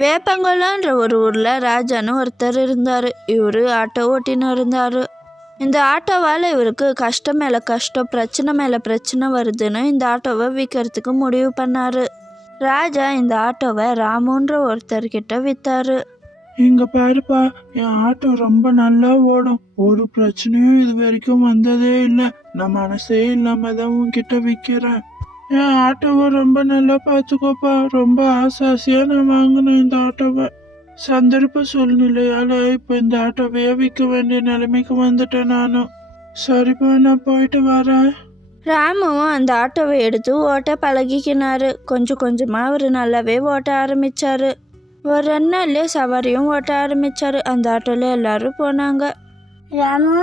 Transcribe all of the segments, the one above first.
வேப்பங்குளம்ன்ற ஒரு ஊர்ல ராஜான்னு ஒருத்தர் இருந்தாரு. இவரு ஆட்டோ ஓட்டின்னு இருந்தாரு. இந்த ஆட்டோவால இவருக்கு கஷ்டம் மேல கஷ்டம், பிரச்சனை மேல பிரச்சனை வருதுன்னு இந்த ஆட்டோவை விற்கிறதுக்கு முடிவு பண்ணாரு. ராஜா இந்த ஆட்டோவை ராமுன்ற ஒருத்தர்கிட்ட வித்தாரு. இங்க பாருப்பா, என் ஆட்டோ ரொம்ப நல்லா ஓடும், ஒரு பிரச்சனையும் இது வரைக்கும் வந்ததே இல்லை. நான் மனசே இல்லாம தான் உன்கிட்ட விற்கிறேன். என் ஆட்டோவை ரொம்ப நல்லா பார்த்துக்கோப்பா. ரொம்ப ஆசையா நான் வாங்கினேன் இந்த ஆட்டோவை. சந்தர்ப்ப சூழ்நிலையால இப்ப இந்த ஆட்டோவையே விற்க வேண்டிய நிலைமைக்கு வந்துட்டேன் நானும். சரிப்பா, நான் போயிட்டு வரேன். ராமுவும் அந்த ஆட்டோவை எடுத்து ஓட்ட பழகிக்கினாரு. கொஞ்சம் கொஞ்சமாக அவர் நல்லாவே ஓட்ட ஆரம்பிச்சாரு. ஒரு 2 நாள்லேயே சவாரியும் ஓட்ட ஆரம்பிச்சாரு. அந்த ஆட்டோல எல்லாரும் போனாங்க. ராமு,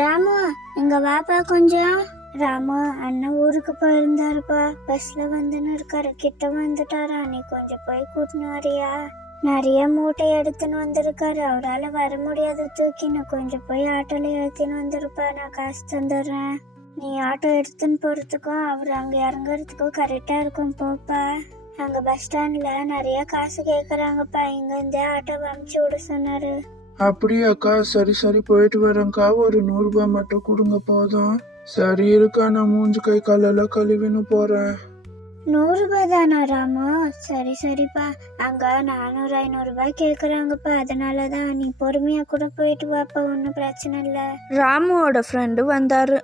ராமு, இங்க வாப்பா கொஞ்சம். ராமு, அண்ணன் ஊருக்கு போயிருந்தாருப்பா. பஸ்ல வந்துன்னு இருக்காரு, கிட்ட வந்துட்டாரா? நீ கொஞ்சம் போய் கூட்டின்னு வரியா? நிறைய மூட்டை எடுத்துன்னு வந்திருக்காரு, அவரால் வர முடியாது தூக்கின்னு. கொஞ்சம் போய் ஆட்டோல எடுத்துன்னு வந்துருப்பா, நான் காசு தந்துடுறேன். நீ ஆட்டோ எடுத்துன்னு போறதுக்கும் அவர் அங்க இறங்குறதுக்கும் கரெக்டா இருக்கும். போப்பா. அங்க பஸ் ஸ்டாண்ட்ல நிறைய காசு கேக்குறாங்கப்பா, இங்க இந்த ஆட்டோ அமுச்சு விட சொன்னாரு. அப்படியாக்கா? சரி போயிட்டு வரேங்க்கா. ஒரு 100 ரூபாய் மட்டும் கொடுங்க போதும். சரி இருக்கா, நான் மூஞ்சி கை காலெல்லாம் கழுவின்னு போறேன். 100 ரூபாய் தானா ராமு? சரிப்பா. அங்க 400 500 ரூபாய் கேக்குறாங்கப்பா, அதனாலதான். நீ பொறுமையா கூட போயிட்டு வாப்பா, ஒன்னும் பிரச்சனை இல்ல. ராமுவோட ஃப்ரெண்டு வந்தாரு.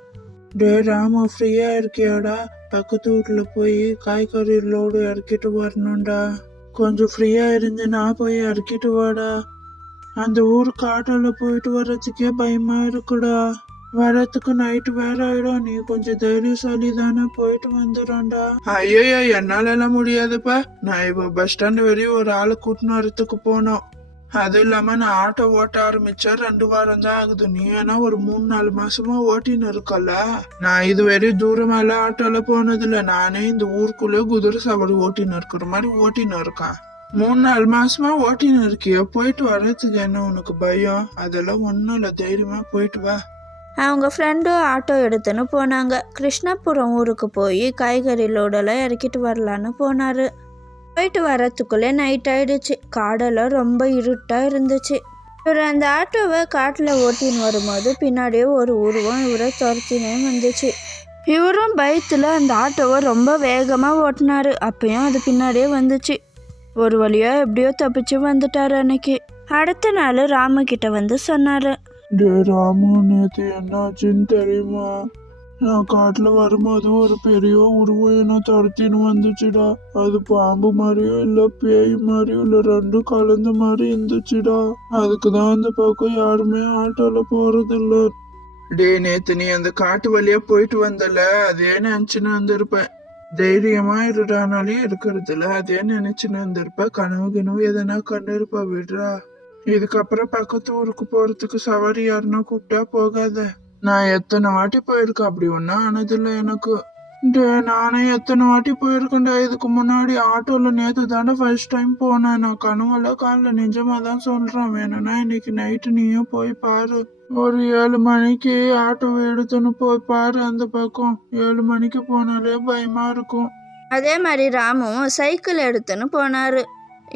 டே ராமு, ஃப்ரீயா இருக்கியாடா? பக்கத்து வீட்டுல போய் காய்கறி லோடு இறக்கிட்டு வரணும்டா. கொஞ்சம் ஃப்ரீயா இருந்து நான் போய் இறக்கிட்டு வாடா. அந்த ஊருக்கு ஆட்டோல போயிட்டு வர்றதுக்கே பயமா இருக்குடா. வரத்துக்கு நைட்டு வேற ஆயிடும். நீ கொஞ்சம் தைரியசாலி தானே, போயிட்டு வந்துடும்டா. ஐயோ, என்னால எல்லாம் முடியாதுப்பா. நான் இப்ப பஸ் ஸ்டாண்ட் வரையும் ஒரு ஆளை கூட்டின்னு வரத்துக்கு போனோம். அதுவும் இல்லாம நான் ஆட்டோ ஓட்ட ஆரம்பிச்சா 2 வாரம் தான் ஆகுது. நீ வேணா ஒரு 3-4 மாசமா ஓட்டின்னு இருக்கல. நான் இதுவரையும் தூரமெல்லாம் ஆட்டோல போனதில்ல. நானே இந்த ஊருக்குள்ளே குதிரை சவாரி ஓட்டின்னு இருக்கிற மாதிரி ஓட்டின்னு இருக்கேன். 3-4 மாசமா ஓட்டின்னு இருக்கிய, போயிட்டு வர்றதுக்கு என்ன உனக்கு பயம்? அதெல்லாம் ஒன்றும் இல்லை, தைரியமா போயிட்டு வா. அவங்க ஃப்ரெண்டும் ஆட்டோ எடுத்துன்னு போனாங்க. கிருஷ்ணபுரம் ஊருக்கு போய் காய்கறி லோடெல்லாம் இறக்கிட்டு வரலான்னு போனாரு. போயிட்டு வரத்துக்குள்ளே நைட் ஆயிடுச்சு. காடெல்லாம் ரொம்ப இருட்டாக இருந்துச்சு. இவர் அந்த ஆட்டோவை காட்டில் ஓட்டின்னு வரும்போது பின்னாடியே ஒரு உருவம் இவரை துரத்தினே வந்துச்சு. இவரும் பயத்தில் அந்த ஆட்டோவை ரொம்ப வேகமாக ஓட்டினாரு. அப்பயும் அது பின்னாடியே வந்துச்சு. ஒரு வழியாக எப்படியோ தப்பிச்சு வந்துட்டாரு. அன்னைக்கு அடுத்த நாள் ராமு கிட்ட வந்து சொன்னாரு. டே ராமு, நேத்து என்னாச்சுன்னு தெரியுமா? நான் காட்டுல வரும்போது ஒரு பெரிய உருவம் என்ன துரத்தின்னு வந்துச்சுடா. அது பாம்பு மாதிரியும் இல்ல, பேய் மாதிரியும் இல்ல, ரெண்டும் கலந்த மாதிரி இருந்துச்சுடா. அதுக்குதான் அந்த பக்கம் யாருமே ஆட்டோல போறது இல்ல. டே, நேத்து நீ அந்த காட்டு வழியா போயிட்டு வந்தல, அதே நினைச்சுன்னு வந்திருப்பேன். தைரியமா இருடானாலே இருக்கிறது இல்ல, அதே நினைச்சுன்னு வந்திருப்ப. கனவு எதனா கண்டு இருப்ப, விடுறா. இதுக்கப்புறம் பக்கத்து ஊருக்கு போறதுக்கு சவாரி யாருன்னா கூப்பிட்டா போகாத. நான் எத்தனை வாட்டி போயிருக்கேன், அப்படி ஒன்றும் ஆனதில்லை எனக்கு. நானே எத்தனை வாட்டி போயிருக்கேன்டா. இதுக்கு முன்னாடி ஆட்டோல நேற்று தானே ஃபர்ஸ்ட் டைம் போனேன். நான் கனவுல காலில் நிஜமா தான் சொல்றேன். வேணும்னா இன்னைக்கு நைட்டு நீயும் போய் பாரு. ஒரு 7 மணிக்கு ஆட்டோவை எடுத்துன்னு போய் பாரு. அந்த பக்கம் 7 மணிக்கு போனாலே பயமா இருக்கும். அதே மாதிரி ராமுவும் சைக்கிள் எடுத்துன்னு போனாரு.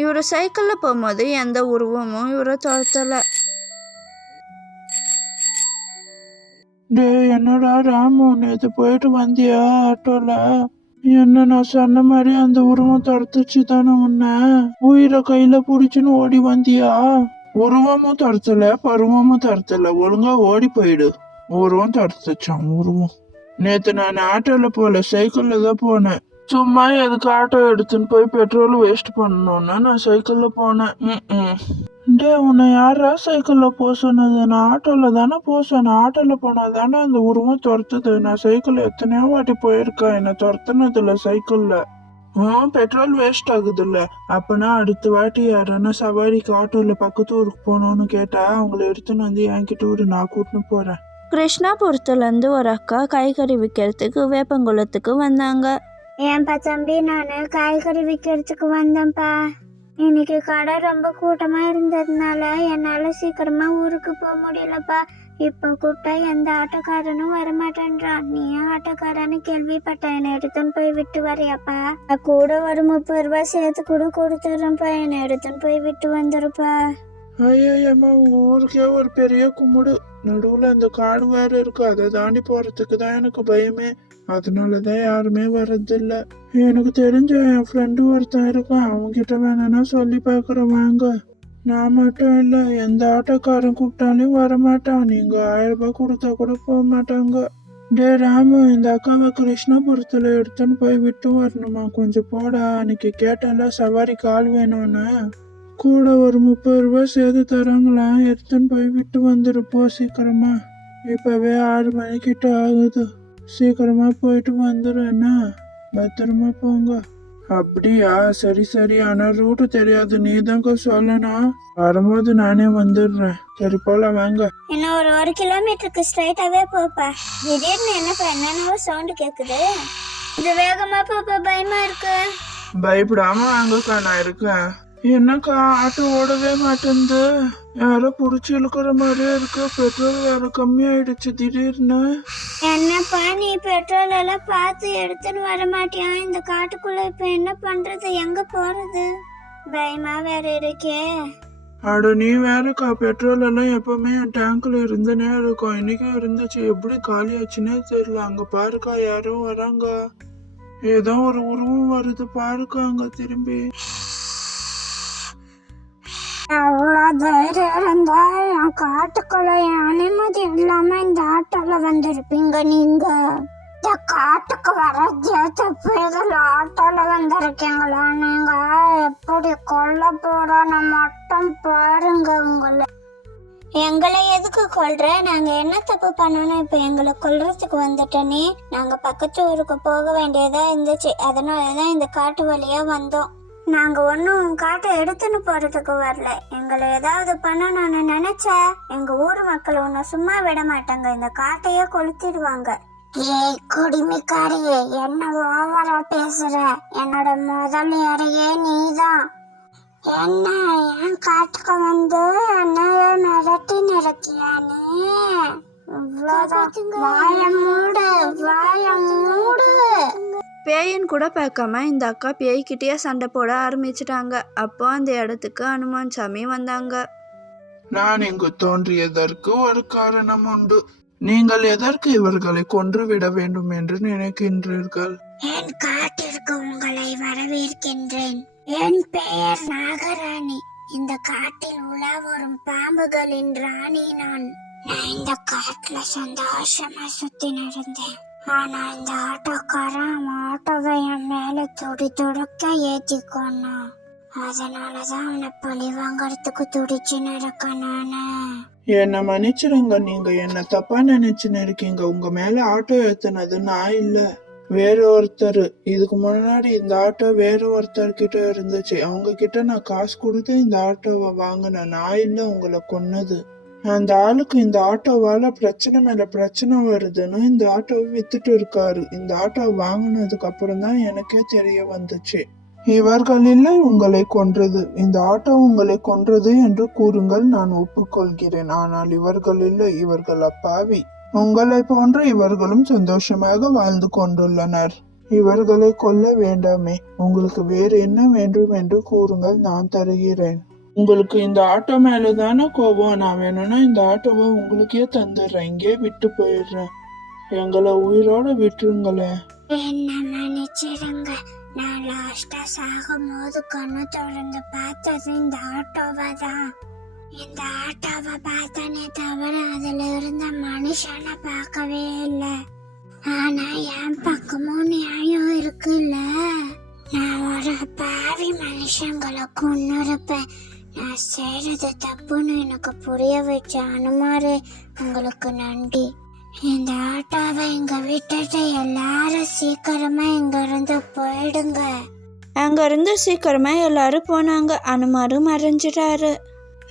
இவர் சைக்கிளில் போகும்போது எந்த உருவமும் இவரை துரத்தலை. டே, என்னடா ராமு, நேத்து போயிட்டு வந்தியா ஆட்டோல? என்ன நான் சொன்ன மாதிரி அந்த உருவம் துரத்துச்சு தானே உன்ன? உயிரை கையில புடிச்சுன்னு ஓடி வந்தியா? உருவமும் துரத்தல, பருவமும் துரத்தல, ஒழுங்கா ஓடி போயிடு. உருவம் துரத்துச்சான், உருவம். நேத்து நான் ஆட்டோல போல, சைக்கிள்ல தான் போனேன். சும்மா எதுக்கு ஆட்டோ எடுத்துன்னு போய் பெட்ரோல் வேஸ்ட் பண்ணணும்னா நான் சைக்கிள்ல போனேன். டே, உன்னை யாரா சைக்கிள்ல போக சொன்னது? நான் ஆட்டோல தானே போக சொன்னேன். ஆட்டோல போனா தானே அந்த உருவம் துரத்துது. நான் சைக்கிள் எத்தனையோ வாட்டி போயிருக்கேன், என்ன துரத்துனது இல்ல சைக்கிள்ல. பெட்ரோல் வேஸ்ட் ஆகுது இல்ல. அப்பனா அடுத்த வாட்டி யாரன்னா சவாரிக்கு ஆட்டோல பக்கத்து ஊருக்கு போனோம்னு கேட்டா அவங்கள எடுத்துன்னு வந்து என்கிட்ட விடு, நான் கூட்டின்னு போறேன். கிருஷ்ணாபுரத்துலேருந்து ஒரு அக்கா காய்கறி விற்கிறதுக்கு வேப்பங்குளத்துக்கு வந்தாங்க. ஏன்பா தம்பி, நானு காய்கறி விற்கிறதுக்கு வந்தேன்ப்பா. இன்னைக்கு கடை ரொம்ப கூட்டமா இருந்ததுனால என்னால சீக்கிரமா ஊருக்கு போக முடியலப்பா. இப்போ கூப்பிட்டா எந்த ஆட்டோக்காரனும் வரமாட்டேன்றான். நீ ஏன் ஆட்டோக்காரன்னு கேள்விப்பட்டேன். என்னை எடுத்துன்னு போய் விட்டு வரையாப்பா? கூட ஒரு 30 ரூபாய் சேர்த்து கூட கொடுத்துட்றேன்ப்பா. என்னை எடுத்துன்னு போய் விட்டு வந்துருப்பா. ஐயம்மா, உங்க ஊருக்கே ஒரு பெரிய கும்பிடு. நடுவுல இந்த காடு வேற இருக்கு, அதை தாண்டி போறதுக்கு தான் எனக்கு பயமே. அதனாலதான் யாருமே வர்றதில்ல. எனக்கு தெரிஞ்ச என் ஃப்ரெண்டு ஒருத்தன் இருக்கான், அவன்கிட்ட வேணும்னா சொல்லி பாக்குறேன் வாங்க. நான் மட்டும் இல்ல, எந்த ஆட்டோக்காரன் கூப்பிட்டாலும் வரமாட்டான். நீங்க 1000 ரூபாய் கொடுத்தா கூட போக மாட்டாங்க. டே ராமு, இந்த அக்காவை கிருஷ்ணபுரத்துல எடுத்துன்னு போய் விட்டு வரணுமா? கொஞ்சம் போடா. அன்னைக்கு கேட்டேன்ல சவாரி கால் வேணும்னு, கூட ஒரு 30 ரூபாய் சேர்த்து தராங்களாம். எடுத்துன்னு போய் விட்டு வந்துருப்போம் சீக்கிரமா. இப்பவே 6 மணிக்கிட்ட ஆகுது. சீக்கிரமா போயிட்டு வந்துடும் என்ன? பத்திரமா போங்க. அப்படியா? சரி சரி. ஆனா ரூட்டு தெரியாது, நீ தாங்க சொல்லணும். வரும்போது நானே வந்துடுறேன். சரி போலாம் வாங்க. இன்னும் ஒரு 1 கிலோமீட்டருக்கு ஸ்ட்ரைட்டாவே போப்பா. திடீர்னு என்னப்பா என்னென்னவோ சவுண்டு கேக்குது. இது வேகமா போப்பா, பயமா இருக்கு. பயப்படாம வாங்கக்கா, நான் இருக்கேன். என்னக்கா ஆட்டோ ஓடவே மாட்டேங்குது? யாரோ புடிச்சு இழுக்கிற மாதிரியே இருக்கு. பெட்ரோல் வேற கம்மியாயிடுச்சு திடீர்னு. என்னப்பா நீ பெட்ரோல் எல்லாம் பார்த்து எடுத்துன்னு வர மாட்டியா? இந்த காட்டுக்குள்ள இப்ப என்ன பண்றது? எங்க போறது? பயமா வேற இருக்கே. அட நீ வேறக்கா, பெட்ரோல் எல்லாம் எப்பவுமே என் டேங்க்ல இருந்துனே இருக்கும். இன்னைக்கும் இருந்துச்சு, எப்படி காலி ஆச்சுன்னே தெரியல. அங்க பாருக்கா, யாரும் வராங்க. ஏதோ ஒரு உருவம் வருது பாருக்கா அங்க திரும்பி. அவ்வளோ தைரியம் இருந்தா என் காட்டுக்குள்ள என் அனுமதி இல்லாம இந்த ஆட்டோல வந்திருப்பீங்க நீங்க. இந்த காட்டுக்கு வரதே தப்பு, இதுல ஆட்டோல வந்திருக்கீங்களா நீங்க? எப்படி கொல்ல போறோன்னு மட்டும் பாருங்க. எங்களை எதுக்கு கொல்ற? நாங்க என்ன தப்பு பண்ணணும் இப்ப எங்களை கொல்றதுக்கு வந்துட்டனே? நாங்க பக்கத்து ஊருக்கு போக வேண்டியதா இருந்துச்சு, அதனாலதான் இந்த காட்டு வழியா வந்தோம். நாங்க ஒன்னும் காட்டை எடுத்துன்னு போறதுக்கு வரல. எங்களை ஏதாவது பண்ணணும்னு நினைச்சா எங்க ஊர் மக்கள் ஒன்னும் சும்மா விட மாட்டாங்க, இந்த காட்டையே கொளுத்திடுவாங்க. ஏய் குடிமிக்காரியே, என்ன ஓவரா பேசுற? என்னோட முதல் யாரையே நீதான். என்ன என் காட்டுக்கு வந்து என்னைய மிரட்டி நிறுத்தியா நீ? வாய மூடு, வாய மூடு. பேயின்னு கூட பார்க்காம இந்த அக்கா பேய்கிட்டயே சண்டை போட ஆரம்பிச்சிட்டாங்க. அப்போ அந்த இடத்துக்கு அனுமான் சாமி வந்தாங்க. நான் இங்கு தோன்றியதற்கு ஒரு காரணம் உண்டு. நீங்கள் எதற்கு இவர்களை கொன்று விட வேண்டும் என்று நினைக்கின்றீர்கள்? என் காட்டிற்கு உங்களை வரவேற்கின்றேன். என் பெயர் நாகராணி. இந்த காட்டில் உலா வரும் பாம்புகளின் ராணி நான். இந்த காட்டுல சந்தோஷமா சுத்தி நடந்தேன். ஆனா இந்த ஆட்டோக்காரன் ஆட்டோவை என் மேல துடுக்க ஏத்திக்கோனா. அதனாலதான் அவனை பழி வாங்கறதுக்கு துடிச்சு நடக்க நானு. என்ன மன்னிச்சிருங்க, நீங்க என்ன தப்பா நினைச்சுன்னு இருக்கீங்க. உங்க மேல ஆட்டோ ஏத்துனது நான் இல்ல, வேற ஒருத்தர். இதுக்கு முன்னாடி இந்த ஆட்டோ வேற ஒருத்தர் கிட்ட இருந்துச்சு. அவங்க கிட்ட நான் காசு கொடுத்து இந்த ஆட்டோவை வாங்கினேன். நான் இல்ல உங்களை கொன்னது. அந்த ஆளுக்கு இந்த ஆட்டோவால பிரச்சனை மேல பிரச்சனை வருதுன்னு இந்த ஆட்டோவை வித்துட்டு இருக்காரு. இந்த ஆட்டோ வாங்கினதுக்கு அப்புறம் தான் எனக்கே தெரிய வந்துச்சு. இவர்கள் இல்லை உங்களை கொன்றது. இந்த ஆட்டோ உங்களை கொன்றது என்று கூறுங்கள், நான் ஒப்புக்கொள்கிறேன். ஆனால் இவர்கள் இல்லை, இவர்கள் அப்பாவி. உங்களை போன்ற இவர்களும் சந்தோஷமாக வாழ்ந்து கொண்டுள்ளனர். இவர்களை கொல்ல வேண்டாமே. உங்களுக்கு வேறு என்ன வேண்டும் என்று கூறுங்கள், நான் தருகிறேன். உங்களுக்கு இந்த ஆட்டோ மேலதானே கோபம். நான் வேணும்னா இந்த ஆட்டோவை உங்களுக்கே தந்துடுறேன். இங்கே விட்டு போயிடுறேன். எங்களை உயிரோட விட்டுருங்களேன். என்ன மன்னிச்சிருங்க. நான் லாஸ்டா சாகும் போது கண்ணு திறந்து பார்த்தது இந்த ஆட்டோவை தான். இந்த ஆட்டோவை பார்த்தனே தவிர அதுல இருந்த மனுஷனை பார்க்கவே இல்லை. ஆனா என் பக்கமும் நியாயம் இருக்குல்ல. நான் ஒரு பாவி மனுஷங்களை கொன்னு இருப்பேன். நான் செய்யறது தப்புன்னு எனக்கு புரிய வச்ச அனுமாரு உங்களுக்கு நன்றி. இந்த ஆட்டோவை இங்க விட்டுட்டு எல்லாரும் சீக்கிரமா இங்க இருந்து போயிடுங்க. அங்கிருந்து சீக்கிரமா எல்லாரும் போனாங்க. அனுமாரு மறைஞ்சிட்டாரு.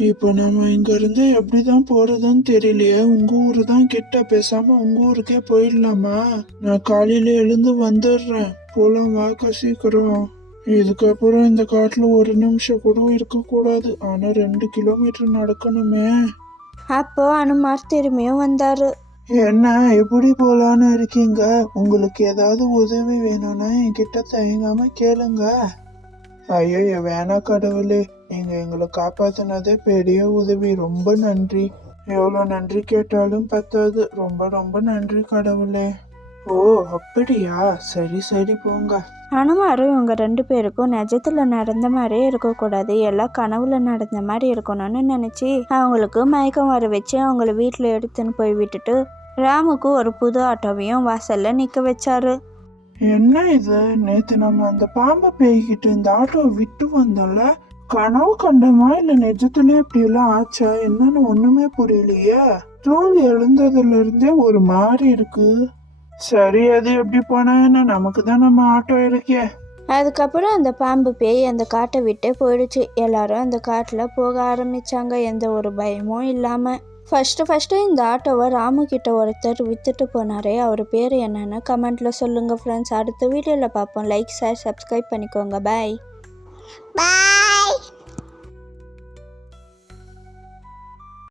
இப்போ நம்ம இங்க இருந்து எப்படிதான் போறதுன்னு தெரியலையே. உங்க ஊரு தான் கிட்ட, பேசாம உங்க ஊருக்கே போயிடலாமா? நான் காலையில எழுந்து வந்துடுறேன். போலாம் வாக்கா சீக்கிரம். இதுக்கப்புறம் இந்த காட்டுல ஒரு நிமிஷம் கூட இருக்க கூடாது. ஆனா 2 கிலோமீட்டர் நடக்கணுமே. அப்போ அனுமார் திரும்பியும் வந்தாரு. என்ன எப்படி போலான்னு இருக்கீங்க? உங்களுக்கு ஏதாவது உதவி வேணும்னா என்கிட்ட தயங்காம கேளுங்க. ஐயோ வேணா கடவுளே, நீங்க எங்களை காப்பாத்தினதே பெரிய உதவி, ரொம்ப நன்றி. எவ்வளவு நன்றி கேட்டாலும் பத்தாது, ரொம்ப ரொம்ப நன்றி கடவுளே. ஓ அப்படியா, சரி சரி போங்க. அனுமாரும் இவங்க 2 பேருக்கும் நிஜத்துல நடந்த மாதிரியே இருக்கக்கூடாது, எல்லாம் கனவுல நடந்த மாதிரி இருக்கணும்னு நினைச்சு அவங்களுக்கு மயக்கம் வர வச்சு அவங்கள வீட்டில் எடுத்துன்னு போய் விட்டுட்டு ராமுக்கு ஒரு புது ஆட்டோவையும் வாசல்ல நிக்க வச்சாரு. என்ன இது, நேத்து நம்ம அந்த பாம்பை பேய்கிட்டு இந்த ஆட்டோ விட்டு வந்தோம்ல, கனவு கண்டமா இல்ல நிஜத்திலே இப்படி எல்லாம் ஆச்சா என்னன்னு ஒண்ணுமே புரியலையே. தூள் எழுந்ததுல இருந்தே ஒரு மாதிரி இருக்கு. சரி அது எப்படி போனா என்ன, நமக்கு தான் நம்ம ஆட்டோ இருக்கே. அதுக்கப்புறம் அந்த பாம்பு பேய் அந்த காட்டை விட்டே போயிடுச்சு. எல்லாரும் அந்த காட்டில் போக ஆரம்பிச்சாங்க, எந்த ஒரு பயமும் இல்லாமல். ஃபஸ்ட்டு இந்த ஆட்டோவை ராமு கிட்ட ஒருத்தர் வித்துட்டு போனாரே, அவர் பேர் என்னன்னு கமெண்ட்டில் சொல்லுங்கள் ஃப்ரெண்ட்ஸ். அடுத்த வீடியோவில் பார்ப்போம். லைக், ஷேர், சப்ஸ்கிரைப் பண்ணிக்கோங்க. பாய்.